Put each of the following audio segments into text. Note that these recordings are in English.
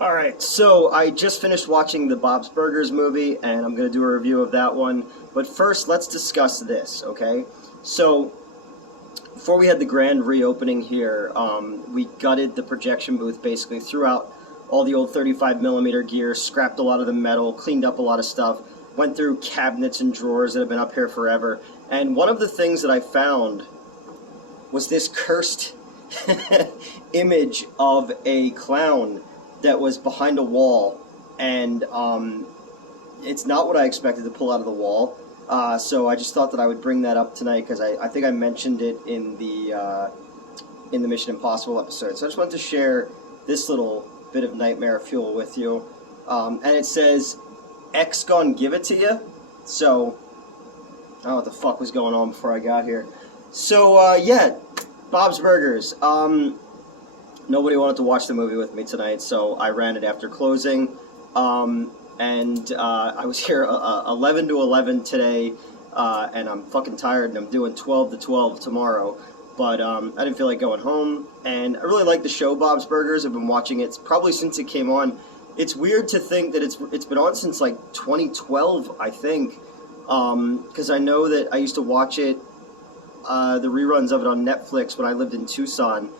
Alright, so I just finished watching the Bob's Burgers movie, and I'm going to do a review of that one. But first, let's discuss this, okay? So, before we had the grand reopening here, we gutted the projection booth, basically, threw out all the old 35mm gear, scrapped a lot of the metal, cleaned up a lot of stuff, went through cabinets and drawers that have been up here forever. And one of the things that I found was this cursed image of a clown that was behind a wall, and it's not what I expected to pull out of the wall. So I just thought that I would bring that up tonight because I think I mentioned it in the Mission Impossible episode. So I just wanted to share this little bit of nightmare fuel with you. And it says, X gon' give it to you. So, I don't know what the fuck was going on before I got here. So, yeah, Bob's Burgers. Nobody wanted to watch the movie with me tonight, so I ran it after closing. And I was here 11 to 11 today, and I'm fucking tired, and I'm doing 12 to 12 tomorrow. But I didn't feel like going home, and I really like the show Bob's Burgers. I've been watching it probably since it came on. It's weird to think that it's been on since like 2012, I think, because I know that I used to watch it, the reruns of it on Netflix when I lived in Tucson.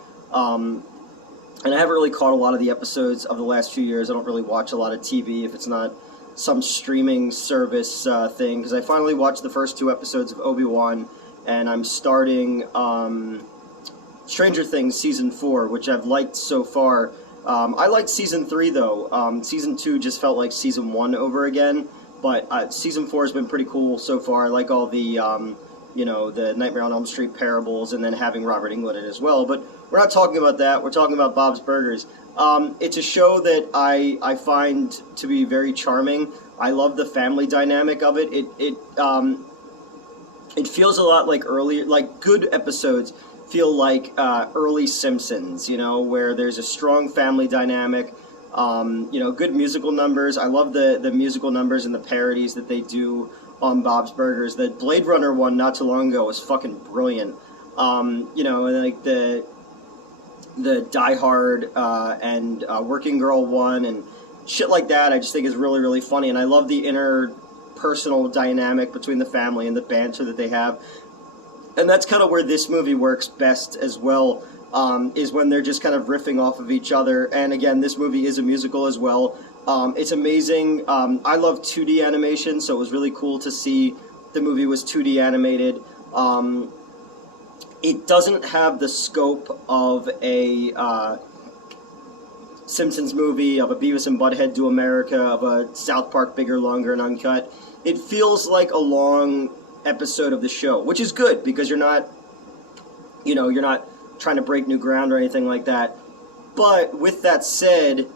And I haven't really caught a lot of the episodes of the last few years. I don't really watch a lot of TV if it's not some streaming service thing, because I finally watched the first 2 episodes of Obi-Wan, and I'm starting Stranger Things Season 4, which I've liked so far. I liked Season 3, though. Season 2 just felt like Season 1 over again, but Season 4 has been pretty cool so far. I like all the, the Nightmare on Elm Street parables, and then having Robert Englund in it as well, but we're not talking about that. We're talking about Bob's Burgers. It's a show that I find to be very charming. I love the family dynamic of it. It feels a lot like good episodes feel like early Simpsons, where there's a strong family dynamic, good musical numbers. I love the musical numbers and the parodies that they do on Bob's Burgers. The Blade Runner one not too long ago was fucking brilliant. And like the Die Hard and Working Girl one and shit like that, I just think is really, really funny. And I love the interpersonal dynamic between the family and the banter that they have. And that's kind of where this movie works best as well, is when they're just kind of riffing off of each other. And again, this movie is a musical as well. It's amazing. I love 2D animation, so it was really cool to see the movie was 2D animated. It doesn't have the scope of a Simpsons movie, of a Beavis and Butthead Do America, of a South Park Bigger, Longer, and Uncut. It feels like a long episode of the show, which is good because you're not trying to break new ground or anything like that. But with that said,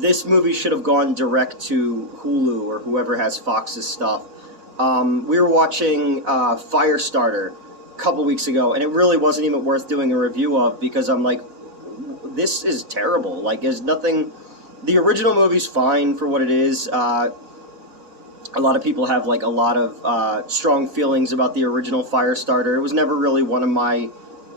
this movie should have gone direct to Hulu or whoever has Fox's stuff. We were watching Firestarter a couple weeks ago, and it really wasn't even worth doing a review of because I'm like, this is terrible. Like, there's nothing. The original movie's fine for what it is. A lot of people have like a lot of strong feelings about the original Firestarter. It was never really one of my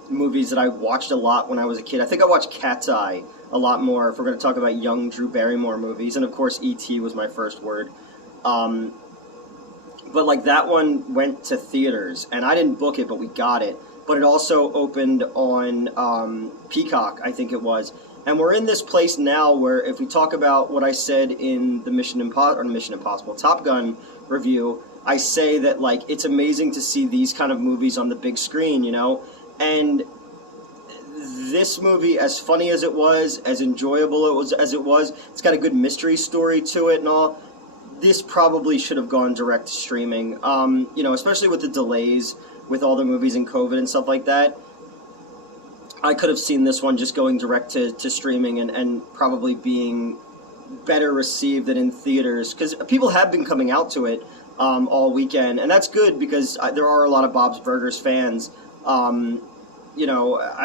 movies that I watched a lot when I was a kid. I think I watched Cat's Eye a lot more if we're going to talk about young Drew Barrymore movies, and of course E.T. was my first word. But like that one went to theaters, and I didn't book it, but we got it. But it also opened on Peacock, I think it was. And we're in this place now where if we talk about what I said in the Mission Impossible Top Gun review, I say that like it's amazing to see these kind of movies on the big screen, And this movie, as funny as it was, as enjoyable as it was, it's got a good mystery story to it and all. This probably should have gone direct to streaming, especially with the delays with all the movies and COVID and stuff like that. I could have seen this one just going direct to streaming and probably being better received than in theaters, because people have been coming out to it all weekend, and that's good because there are a lot of Bob's Burgers fans. I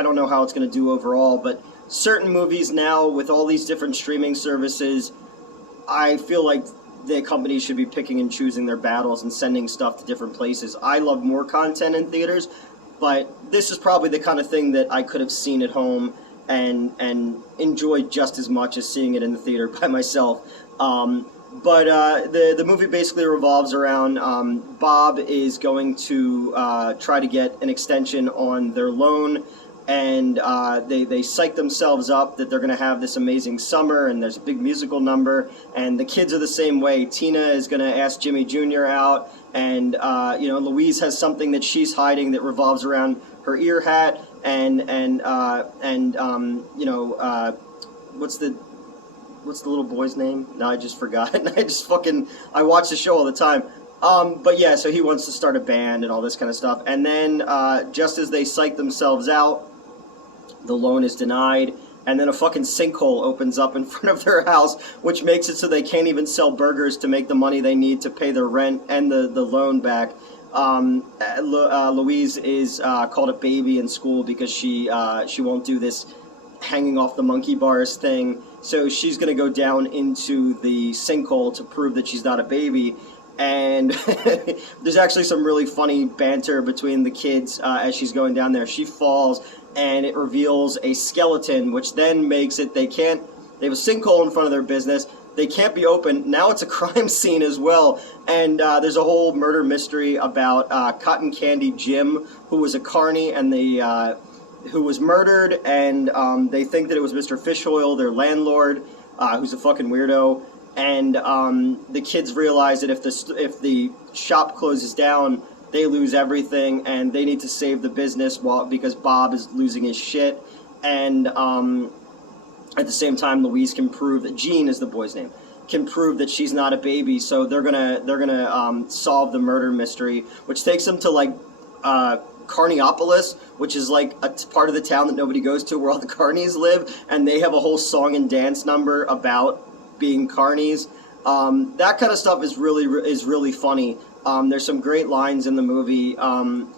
don't know how it's going to do overall, but certain movies now with all these different streaming services, I feel like the companies should be picking and choosing their battles and sending stuff to different places. I love more content in theaters, but this is probably the kind of thing that I could have seen at home and enjoy just as much as seeing it in the theater by myself. But the movie basically revolves around Bob is going to try to get an extension on their loan, and they psych themselves up that they're going to have this amazing summer, and there's a big musical number, and the kids are the same way. Tina is going to ask Jimmy Jr. out, and Louise has something that she's hiding that revolves around her ear hat, and what's the little boy's name? No, I just forgot. I watch the show all the time. But yeah, so he wants to start a band and all this kind of stuff. And then just as they psych themselves out, the loan is denied, and then a fucking sinkhole opens up in front of their house, which makes it so they can't even sell burgers to make the money they need to pay their rent and the loan back. Louise is called a baby in school because she won't do this hanging off the monkey bars thing, so she's going to go down into the sinkhole to prove that she's not a baby. And there's actually some really funny banter between the kids as she's going down there. She falls, and it reveals a skeleton, which then makes it they have a sinkhole in front of their business. They can't be open. Now it's a crime scene as well. And there's a whole murder mystery about Cotton Candy Jim, who was a carny, and who was murdered. And they think that it was Mr. Fishoil, their landlord, who's a fucking weirdo. And the kids realize that if the shop closes down, they lose everything, and they need to save the business because Bob is losing his shit. And at the same time, Louise can prove that Jean is the boy's name, can prove that she's not a baby. So they're gonna solve the murder mystery, which takes them to like Carniopolis, which is like a part of the town that nobody goes to, where all the carnies live, and they have a whole song and dance number about being carnies. That kind of stuff is really funny. There's some great lines in the movie, and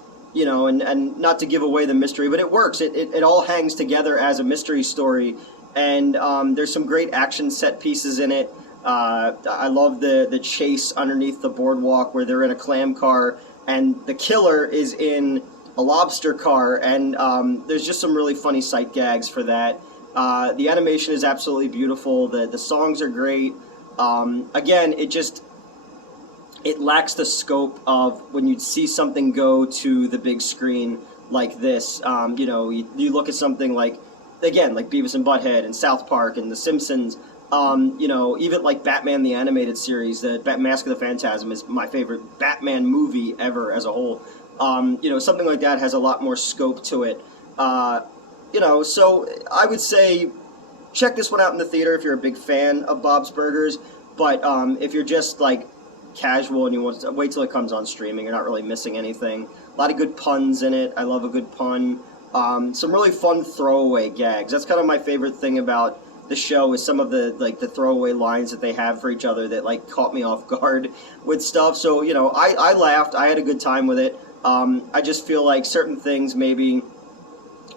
not to give away the mystery, but it works. It all hangs together as a mystery story, and there's some great action set pieces in it. I love the chase underneath the boardwalk where they're in a clam car, and the killer is in a lobster car, and there's just some really funny sight gags for that. The animation is absolutely beautiful. The songs are great. Again, it lacks the scope of when you see something go to the big screen like this. You look at something like Beavis and Butthead and South Park and The Simpsons. Even like Batman the Animated Series, the Mask of the Phantasm is my favorite Batman movie ever as a whole. Something like that has a lot more scope to it. So I would say check this one out in the theater if you're a big fan of Bob's Burgers. But if you're just like casual and you want to wait till it comes on streaming, you're not really missing anything. A lot of good puns in it. I love a good pun. Some really fun throwaway gags. That's kind of my favorite thing about the show, is some of the throwaway lines that they have for each other that like caught me off guard with stuff. So I laughed. I had a good time with it. I just feel like certain things maybe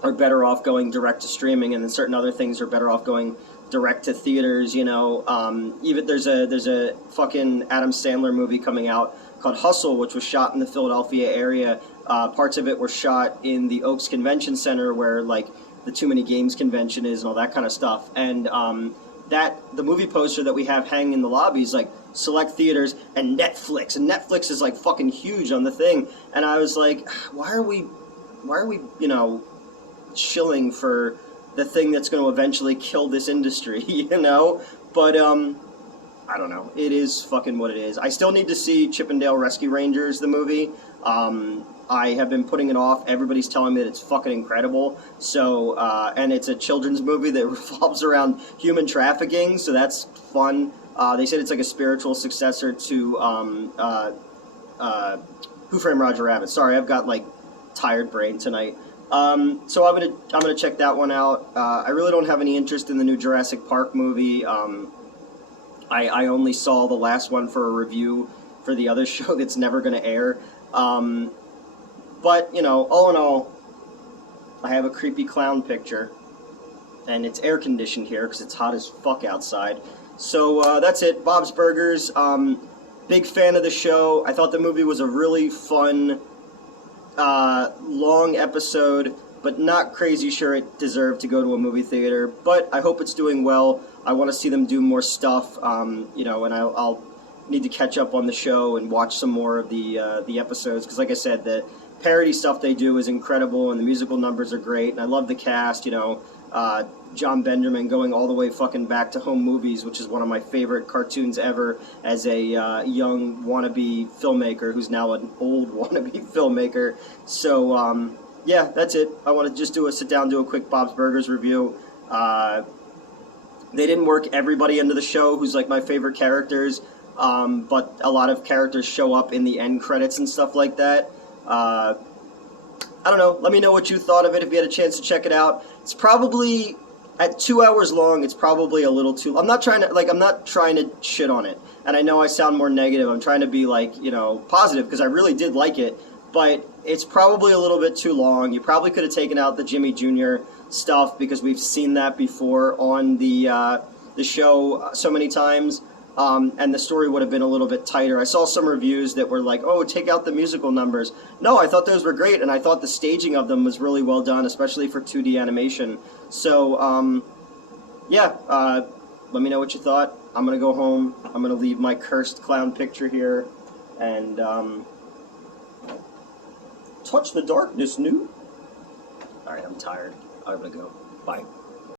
are better off going direct to streaming, and then certain other things are better off going direct to theaters. Even there's a fucking Adam Sandler movie coming out called Hustle, which was shot in the Philadelphia area. Parts of it were shot in the Oaks Convention Center, where like the Too Many Games convention is and all that kind of stuff. And the movie poster that we have hanging in the lobby is like select theaters and Netflix, and Netflix is like fucking huge on the thing. And I was like, why are we shilling for the thing that's going to eventually kill this industry, But I don't know. It is fucking what it is. I still need to see Chippendale Rescue Rangers, the movie. I have been putting it off. Everybody's telling me that it's fucking incredible. So, and it's a children's movie that revolves around human trafficking, so that's fun. They said it's like a spiritual successor to Who Framed Roger Rabbit. Sorry, I've got like tired brain tonight. So I'm gonna check that one out. I really don't have any interest in the new Jurassic Park movie. I only saw the last one for a review for the other show that's never gonna air. But all in all, I have a creepy clown picture, and it's air conditioned here because it's hot as fuck outside. So that's it. Bob's Burgers. Big fan of the show. I thought the movie was a really fun, long episode. but not crazy sure it deserved to go to a movie theater. But I hope it's doing well. I want to see them do more stuff, you know, and I'll need to catch up on the show and watch some more of the episodes, because like I said, the parody stuff they do is incredible, and the musical numbers are great, and I love the cast, you know, John Benjamin going all the way fucking back to Home Movies, which is one of my favorite cartoons ever, as a young wannabe filmmaker who's now an old wannabe filmmaker. So, yeah, that's it. I want to just sit down, do a quick Bob's Burgers review. They didn't work everybody into the show who's like my favorite characters, but a lot of characters show up in the end credits and stuff like that. I don't know. Let me know what you thought of it if you had a chance to check it out. It's probably at 2 hours long. It's probably a little too. I'm not trying to shit on it, and I know I sound more negative. I'm trying to be like, you know, positive, because I really did like it, but it's probably a little bit too long. You probably could have taken out the Jimmy Jr. stuff, because we've seen that before on the show so many times. And the story would have been a little bit tighter. I saw some reviews that were like, oh, take out the musical numbers. No, I thought those were great, and I thought the staging of them was really well done, especially for 2D animation. So, yeah, let me know what you thought. I'm going to go home. I'm going to leave my cursed clown picture here, and touch the darkness, Newt. All right, I'm tired. I'm going to go. Bye.